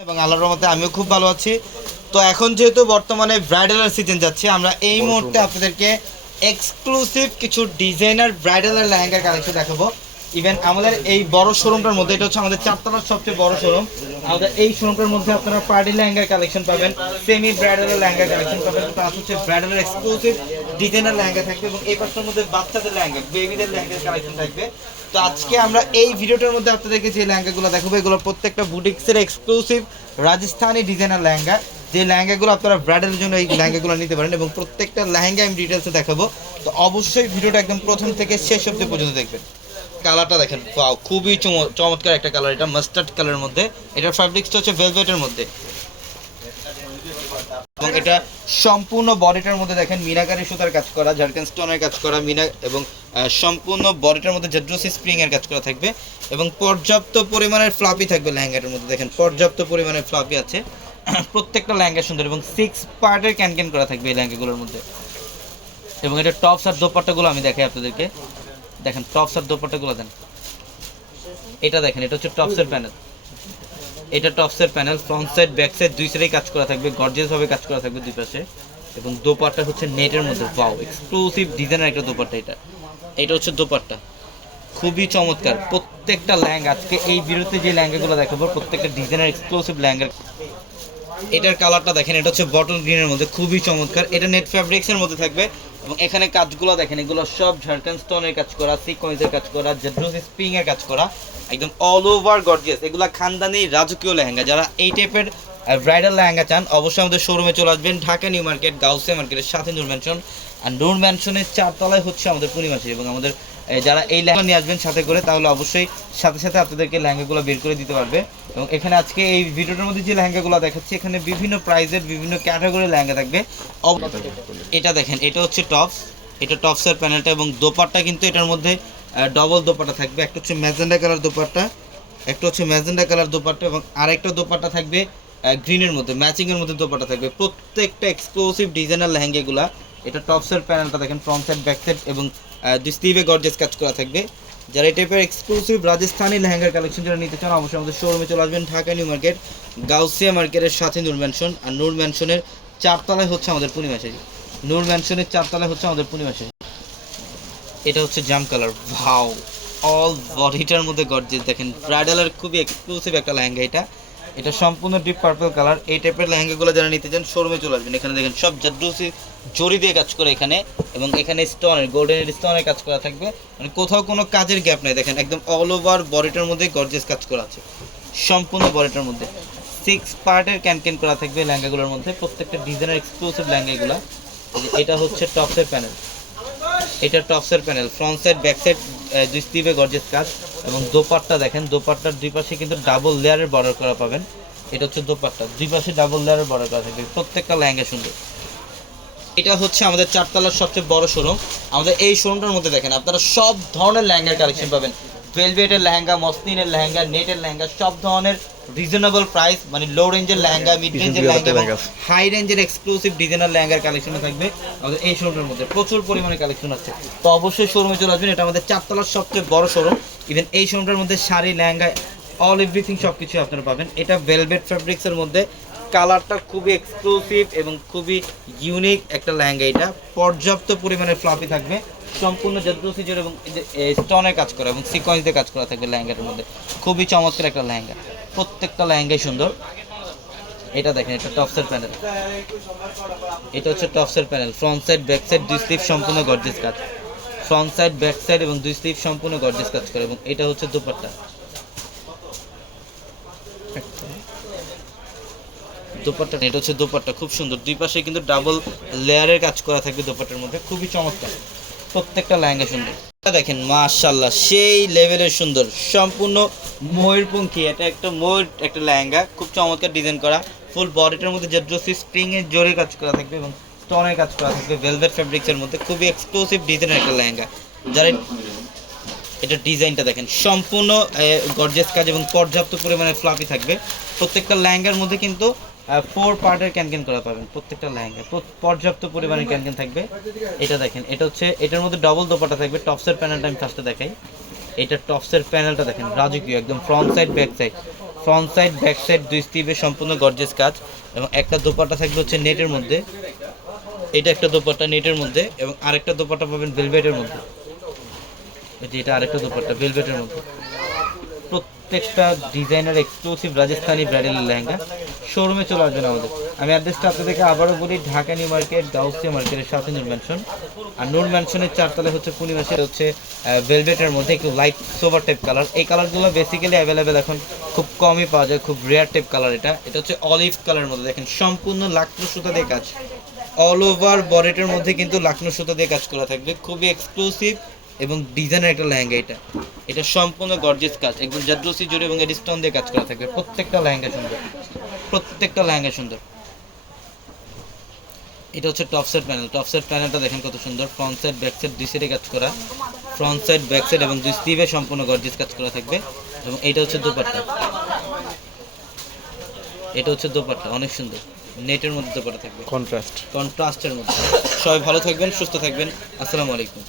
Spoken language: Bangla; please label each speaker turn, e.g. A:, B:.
A: এবং আল্লাহর রহমতে আমিও খুব ভালো আছি। তো এখন যেহেতু বর্তমানে ব্রাইডালের সিজন যাচ্ছে আমরা এই মুহূর্তে আপনাদেরকে এক্সক্লুসিভ কিছু ডিজাইনার ব্রাইডালের লেহেঙ্গার কালেকশন দেখাবো। ইভেন আমাদের এই বড় শোরুমটার মধ্যে এটা হচ্ছে আমাদের চারতলার সবচেয়ে বড় শোরুম আমাদের এই শোরুমটার মধ্যে আপনারা পার্টি লেহেঙ্গার কালেকশন পাবেন সেমি ব্রাইডালের লেহেঙ্গার কালেকশন পাবেন প্লাস হচ্ছে ব্রাইডালের এক্সক্লুসিভ ডিজাইনার লেহেঙ্গা থাকবে এবং এই পাশটার মধ্যে বাচ্চাদের লেহেঙ্গা বেবিদের লেহেঙ্গার কালেকশন থাকবে। তো আজকে আমরা এই ভিডিওটার মধ্যে আপনাদেরকে যে লেহেঙ্গাগুলো দেখাবো, এগুলো প্রত্যেকটা বুটিক্সের এক্সক্লুসিভ রাজস্থানি ডিজাইনার লেহেঙ্গা। যে লেহেঙ্গাগুলো আপনারা ব্রাইডালের জন্য এই লেহেঙ্গাগুলো নিতে পারেন এবং প্রত্যেকটা লেহেঙ্গা আমি ডিটেলসে দেখাবো। তো অবশ্যই ভিডিওটা একদম প্রথম থেকে শেষ অবধি পর্যন্ত দেখবেন। কালারটা দেখেন খুবই চম- চমৎকার একটা কালার এটা মাস্টার্ড কালারের মধ্যে। এটার ফ্যাব্রিক্সটা হচ্ছে ভেলভেটের মধ্যে। এবং এটা সম্পূর্ণ বডিটার মধ্যে দেখেন মিনাকারি সুতার কাজ করা ঝাড়খান স্টোনের কাজ করা, মিনা এবং সম্পূর্ণ বডিটার মধ্যে জেড্রোসি স্প্রিং এর কাজ করা থাকবে এবং পর্যাপ্ত পরিমাণের ফ্লাপি থাকবে লেহেঙ্গাটার মধ্যে। দেখেন পর্যাপ্ত পরিমাণের ফ্লাপি আছে। প্রত্যেকটা লেহেঙ্গা সুন্দর এবং সিক্স পার্টের ক্যান ক্যান করা থাকবে এই লেহেঙ্গাগুলোর মধ্যে। এবং এটা টপস আর দোপাট্টাগুলো আমি দেখাই আপনাদেরকে। দেখেন টপস আর দোপাট্টাগুলো দেন। এটা দেখেন, এটা হচ্ছে টপসের প্যানেল এটা টপসের panel front side back side দুই সাইডেই কাজ করা থাকবে গর্জিয়াস ভাবে কাজ করা থাকবে দুই পাশে। এবং দোপাট্টা হচ্ছে নেটের মধ্যে ওয়াও এক্সক্লুসিভ ডিজাইনের একটা দোপাট্টা এটা। এটা হচ্ছে দোপাট্টা। খুবই চমৎকার। প্রত্যেকটা ল্যাঙ্গা আজকে এই বিরুদ্ধে যে ল্যাঙ্গাগুলো দেখাবো, প্রত্যেকটা ডিজাইনের এক্সক্লুসিভ ল্যাঙ্গার এটার কালারটা দেখেন, এটা হচ্ছে বটল গ্রিনের মধ্যে, খুবই চমৎকার। এটা নেট ফ্যাব্রিক্সের মধ্যে থাকবে। এবং এখানে কাজগুলো দেখেন, এগুলো সব ঝাড়খান স্টোনের কাজ করা, সিকোয়েন্সের কাজ করা জেড্রোস স্প্রিং এর কাজ করা, একদম অল ওভার গর্জিয়াস এগুলো খানদানি রাজকীয় লেহেঙ্গা। যারা এই টাইপের ব্রাইডাল লেহেঙ্গা চান, অবশ্যই আমাদের শোরুমে চলে আসবেন, ঢাকা নিউ মার্কেট গাউসে মার্কেটের সাথে নূর ম্যানশন আর নূর ম্যানশনের চারতলায় হচ্ছে আমাদের পূর্ণিমাসী এবং আমাদের যারা এই লেহেঙ্গা নিয়ে আসবেন সাথে করে, তাহলে অবশ্যই সাথে সাথে আপনাদেরকে লেহেঙ্গাগুলো বের করে দিতে পারবে। এবং এখানে আজকে এই ভিডিওটার মধ্যে যে লেহেঙ্গাগুলো দেখাচ্ছি, এখানে বিভিন্ন প্রাইজের বিভিন্ন ক্যাটাগরির লেহেঙ্গা থাকবে। এটা দেখেন, এটা হচ্ছে টপস। এটা টপসের প্যানেলটা এবং দোপাট্টা কিন্তু এটার মধ্যে ডবল দোপাট্টা থাকবে। একটা হচ্ছে ম্যাজেন্ডা কালার দোপাট্টা, একটা হচ্ছে ম্যাজেন্ডা কালার দোপাট্টা এবং আরেকটা দোপাট্টা থাকবে গ্রিনের মধ্যে ম্যাচিংয়ের মধ্যে দোপাট্টা থাকবে। প্রত্যেকটা এক্সক্লুসিভ ডিজাইনার লেহেঙ্গাগুলা, এটা টপসের প্যানেলটা দেখেন ফ্রন্ট সাইড ব্যাক সাইড এবং দুই গর্জেস কাজ করা থাকবে। যারা এই টাইপের এক্সক্লুসিভ রাজস্থানি লেহেঙ্গার কালেকশন যারা নিতে চান, অবশ্যই আমাদের শোরুমে চলে আসবেন, ঢাকা নিউ মার্কেট গাউসিয়া মার্কেটের সাথে নূর ম্যানশন আর নূর ম্যানশনের চারতলায় হচ্ছে আমাদের পূর্ণিমাশারি নূর ম্যানশনের চারতলায় হচ্ছে আমাদের পূর্ণিমাশারি এটা হচ্ছে জাম কালার ভাও অল বডিটার মধ্যে গর্জিয়াস দেখেন ব্রাইডালের খুবই এক্সক্লুসিভ একটা লেহেঙ্গা এটা। এটা সম্পূর্ণ ডিপ পার্পল কালার এই টাইপের লেহেঙ্গাগুলো যারা নিতে চান শোরুমে চলে আসবেন। এখানে দেখেন সব জাদ্রুসি জরি দিয়ে কাজ করে এখানে, এবং এখানে স্টোনের গোল্ডেনের স্টোনের কাজ করা থাকবে। মানে কোথাও কোনো কাজের গ্যাপ নাই, দেখেন, একদম অল ওভার বডিটার মধ্যে গর্জিয়াস কাজ করা আছে। সম্পূর্ণ বডিটার মধ্যে। সিক্স পার্টের ক্যান ক্যান করা থাকবে লেহেঙ্গাগুলোর মধ্যে, প্রত্যেকটা ডিজাইনের এক্সক্লুসিভ লেহেঙ্গাগুলো। এটা হচ্ছে টপসের প্যানেল এটা টপসের panel front side back side দুই স্লিভে গর্জেস কাজ। এবং দোপাট্টা দেখেন, দোপাট্টার দুই পাশে কিন্তু ডাবল লেয়ারের বর্ডার করা পাবেন। এটা হচ্ছে দোপাট্টা, দুই পাশে ডাবল লেয়ারের বর্ডার করা থাকবে। প্রত্যেকটা লেহেঙ্গা সুন্দর। এটা হচ্ছে আমাদের চারতলার সবচেয়ে বড় শোরুম আমাদের এই শোরুমটার মধ্যে দেখেন আপনারা সব ধরনের লেহেঙ্গার কালেকশন পাবেন। ভেলভেটের লেহেঙ্গা মসলিনের লেহেঙ্গা নেটের লেহেঙ্গা সব ধরনের রিজনেবল প্রাইস মানে লো রেঞ্জের লেহেঙ্গা মিড রেঞ্জের লেহেঙ্গা হাই রেঞ্জের এক্সক্লুসিভ ডিজাইনার লেহেঙ্গার কালেকশন থাকবে আমাদের এই শোরুমের মধ্যে। প্রচুর পরিমাণে কালেকশন আছে। তো অবশ্যই শোরুমে চলে আসবেন এটা আমাদের চারতলার সবচেয়ে বড় শোরুম ইভেন এই শোরুমটার মধ্যে শাড়ি লেহেঙ্গা অল এভরিথিং সব কিছু আপনারা পাবেন। এটা ভেলভেট ফ্যাব্রিক্সের মধ্যে কালারটা খুবই এক্সক্লুসিভ এবং খুবই ইউনিক একটা লেহেঙ্গা এটা। পর্যাপ্ত পরিমাণে ফ্লাফি থাকবে। সম্পূর্ণ জাদ্রুসিজের এবং স্টোনের কাজ করা এবং সিকোয়েন্স দিয়ে কাজ করা থাকবে লেহেঙ্গাটার মধ্যে। খুবই চমৎকার একটা লেহেঙ্গা। প্রত্যেকটা লেহেঙ্গাই সুন্দর। এটা দেখেন, এটা টপসের প্যানেল এটা হচ্ছে টপসের panel front side back side দুই স্লিপ সম্পূর্ণ গর্জেস কাজ। ফ্রন্ট সাইড ব্যাক সাইড এবং দুই স্লিপ সম্পূর্ণ গর্জেস কাজ করে এবং এটা হচ্ছে দুপাট্টা। দোপাট্টা এটা হচ্ছে দোপাট্টা, খুব সুন্দর। দুই পাশে কিন্তু ডাবল লেয়ারের কাজ করা থাকবে দোপাট্টার মধ্যে, খুবই চমৎকার। প্রত্যেকটা লেহেঙ্গা সুন্দর। দেখেন মাশাল্লাহ সেই লেভেলের সুন্দর। সম্পূর্ণ ময়ূরপঙ্খী, এটা একটা ময়ূর, একটা লেহেঙ্গা, খুব চমৎকার ডিজাইন করা। ফুল বডিটার মধ্যে জেড্রোসি স্প্রিং এর জোরে কাজ করা থাকবে এবং স্টোনের কাজ করা থাকবে। ভেলভেট ফ্যাব্রিক্সের মধ্যে খুবই এক্সক্লুসিভ ডিজাইনের একটা লেহেঙ্গা। যারা এটা ডিজাইনটা দেখেন, সম্পূর্ণ গর্জেস কাজ এবং পর্যাপ্ত পরিমাণে ফ্লাফি থাকবে। প্রত্যেকটা লেহেঙ্গার মধ্যে কিন্তু ফোর পার্টের ক্যানকেন করা পাবেন প্রত্যেকটা লেহেঙ্গা। পর্যাপ্ত পরিমাণে ক্যানকেন থাকবে। এটা দেখেন এটা হচ্ছে এটার মধ্যে ডবল দোপাটা থাকবে। টপসের প্যানেলটা আমি ফার্স্টে দেখাই। এটা টপসের প্যানেলটা দেখেন রাজকীয় একদম front side back side front side back side দুই স্টিভে সম্পূর্ণ গর্জেস কাজ এবং একটা দোপাটা থাকবে হচ্ছে নেটের মধ্যে। এটা একটা দোপাট্টা নেটের মধ্যে এবং আরেকটা দোপাট্টা পাবেন ভেলভেটের মধ্যে। এটা আরেকটা দোপাট্টা ভেলভেটের মধ্যে। প্রত্যেকটা designer exclusive Rajasthani bridal lehenga শোরুমে চলে আসবেন আমাদের। আমি অ্যাড্রেসটা আপনাদেরকে আবারও বলি, ঢাকা নিউ মার্কেট, গাউসিয়া মার্কেটের সাথে নূর ম্যানশন আর নূর ম্যানশনের চারতলা হচ্ছে পূর্ণিমাসের হচ্ছে ভেলভেটের মধ্যে একটু লাইট সোভার টাইপ কালার এই কালারগুলো বেসিক্যালি অ্যাভেলেবেল এখন খুব কমই পাওয়া যায়, খুব রেয়ার টাইপ কালার এটা। এটা হচ্ছে অলিভ কালারের মধ্যে। দেখেন, সম্পূর্ণ লাকনো সুতা দিয়ে কাজ। অল ওভার বডিটার মধ্যে কিন্তু লাকনো সুতা দিয়ে কাজ করা থাকবে। খুবই এক্সক্লুসিভ এবং ডিজাইনের একটা লেহেঙ্গা এটা। এটা সম্পূর্ণ গর্জেস কাজ। একদম জাদ্রসি জুড়ে এবং এডিস্টোন দিয়ে কাজ করা থাকবে। প্রত্যেকটা লেহেঙ্গা সুন্দর। প্রত্যেকটা লেহেঙ্গা সুন্দর। এটা হচ্ছে top set panel top set প্যানেলটা দেখেন কত সুন্দর। ফ্রন্ট সাইড ব্যাক সাইড দুই সাইডে কাজ করা। ফ্রন্ট সাইড ব্যাক সাইড এবং দুই স্টিভে সম্পূর্ণ গর্জেস কাজ করা থাকবে। এবং এটা হচ্ছে দোপাট্টা। এটা হচ্ছে দোপাট্টা। অনেক সুন্দর। নেটের মধ্যে দোপাট্টা থাকবে।
B: কন্ট্রাস্ট
A: কন্ট্রাস্টের মধ্যে। সবাই ভালো থাকবেন সুস্থ থাকবেন। আসসালামু আলাইকুম।